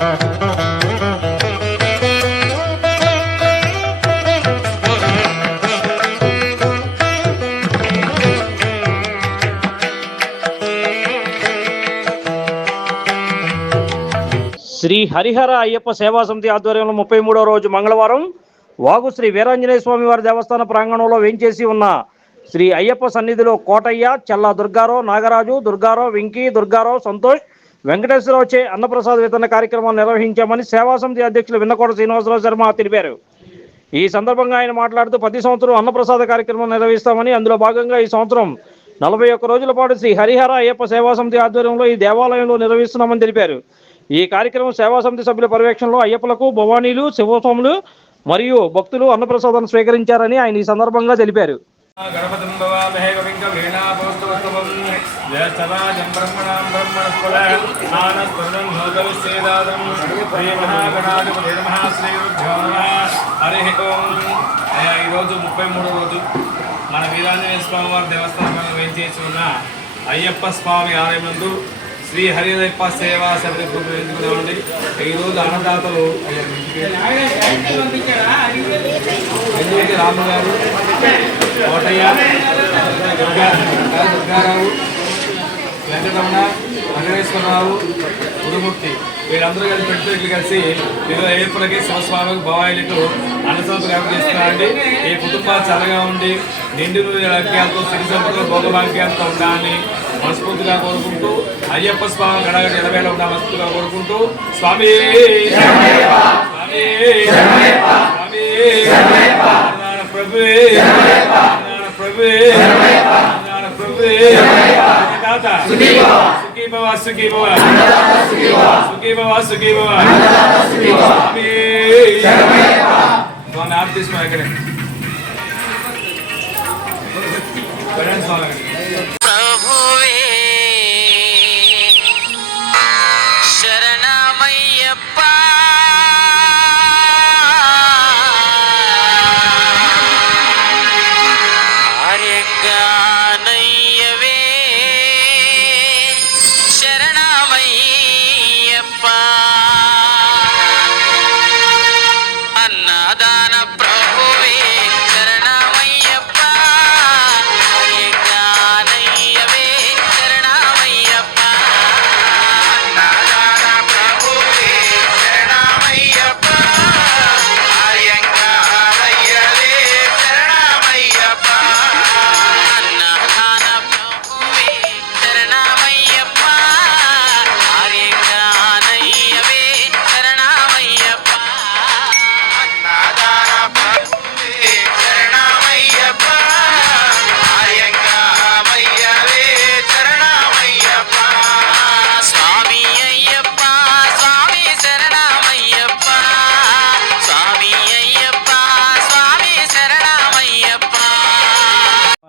శ్రీ హరిహర అయ్యప్ప సేవా సమితి ఆధ్వర్యంలో ముప్పై మూడవ రోజు మంగళవారం వాగు శ్రీ వీరాంజనేయ స్వామి వారి దేవస్థాన ప్రాంగణంలో వేంచేసి ఉన్న శ్రీ అయ్యప్ప సన్నిధిలో కోటయ్య చల్లా దుర్గారావు నాగరాజు దుర్గారావు వెంకీ దుర్గారావు సంతోష్ వెంకటేశ్వరరావు చే అన్నప్రసాద వితరణ కార్యక్రమాన్ని నిర్వహించామని సేవా సమితి అధ్యక్షులు విన్నకోట శ్రీనివాసరావు శర్మ తెలిపారు. ఈ సందర్భంగా ఆయన మాట్లాడుతూ ప్రతి సంవత్సరం అన్నప్రసాద కార్యక్రమం నిర్వహిస్తామని అందులో భాగంగా ఈ సంవత్సరం నలభై ఒక్క రోజుల పాటు శ్రీ హరిహర అయ్యప్ప సేవా సమితి ఆధ్వర్యంలో ఈ దేవాలయంలో నిర్వహిస్తున్నామని తెలిపారు. ఈ కార్యక్రమం సేవా సమితి సభ్యుల పర్యవేక్షణలో అయ్యప్పలకు భవానీలు శివస్వాములు మరియు భక్తులు అన్నప్రసాదాన్ని స్వీకరించారని ఆయన ఈ సందర్భంగా తెలిపారు. గణపతిం భవామహే కవిం కవీనాపోస్తవస్తవం జ్యేష్ఠరాజం బ్రహ్మణాం బ్రహ్మణస్పద ఆనస్పర్ణం శ్రీ హరి ఓం అయ్యా ఈరోజు ముప్పై మూడో రోజు మన వీరాంజనేయ స్వామి వారి దేవస్థానంలో వేయించేసి ఉన్న అయ్యప్ప స్వామి ఆలయమందు శ్రీ హరిదప్ప సేవా సమితి గ్రూప్ ఎంచుకున్నామండి ఈరోజు అన్నదాతలు వెంకటి రాము గారు కోటయ్య దుర్గా దుర్గారావు వెంకటరమణ వెంకటేశ్వరరావు గురుమూర్తి వీళ్ళందరూ కలిసి పెట్టుకుని కలిసి మీరు ఏర్పలకి శివస్వామికి భవాయిలకు అన్నసంపు వ్యాప్తి చేస్తున్నారండి ఈ కుటుంబాలు చల్లగా ఉండి నిండు లక్ష్యాలతో సిరి సంపదలు భోగభాగ్యాలతో ఉండాలని మనస్ఫూర్తిగా కోరుకుంటూ అయ్యప్ప స్వామి గడగ ఎనభైలో ఉన్న మనస్ఫూర్తిగా కోరుకుంటూ స్వామి స్వామి స్వామి ప్రభువే सुखीभव सुखीभव सुखीभव सुखीभव सुखीभव स्वामी आप दिस मायकडे प्रभुवे शरणमय्यप्पा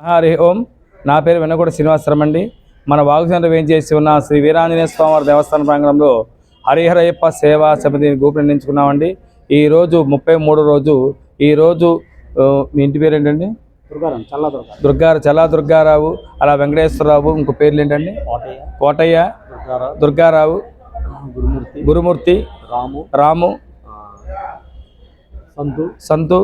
హరి ఓం. నా పేరు వెన్నగూడ శ్రీనివాసరావు అండి మన వాగుసేన వేయించేసి ఉన్న శ్రీ వీరాంజనేయ స్వామివారి దేవస్థాన ప్రాంగణంలో హరిహరయ్యప్ప సేవా సమితి గ్రూప్ నిర్ణయించుకున్నామండి ఈ రోజు ముప్పై మూడు రోజు. ఈ రోజు ఆ, మీ ఇంటి పేరు ఏంటండి? దుర్గారావు చల్లా దుర్గా దుర్గా చల్లా దుర్గారావు అలా వెంకటేశ్వరరావు ఇంకో పేర్లు ఏంటండి కోటయ్య దుర్గారావు. గురుమూర్తి. రాము. రాము సంతు. సంతు.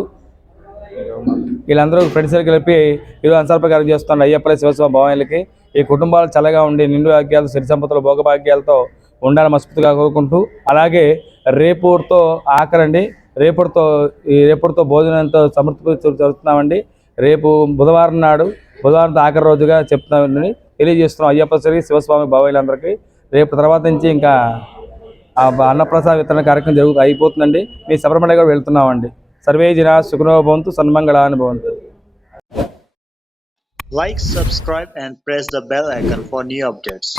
వీళ్ళందరూ ఫ్రెండ్స్ కలిపి ఈరోజు అంశాల చేస్తున్న అయ్యప్పల శివస్వామి భవానికి ఈ కుటుంబాలు చల్లగా ఉండి నిండు భాగ్యాలు సిరి సంపదలు భోగభాగ్యాలతో ఉండాలని మనస్ఫూర్తిగా కోరుకుంటూ అలాగే రేపూర్తో ఆఖరండి. రేపటితో ఈ రేపటితో భోజనంతో సమృద్ధి జరుగుతున్నామండి రేపు బుధవారం నాడు బుధవారంతో ఆఖరి రోజుగా చెప్తున్నామని తెలియజేస్తున్నాం అయ్యప్ప శ్రీ శివస్వామి బాబాయిలందరికీ రేపు తర్వాత నుంచి ఇంకా అన్నప్రసాద వితరణ కార్యక్రమం జరుగుతూ అయిపోతుందండి. మీ శబరిమల కూడా వెళ్తున్నామండి. सर्वे जन सुखनो भवन्तु सन्मङ्गलान् Like, subscribe and press the bell icon for new updates.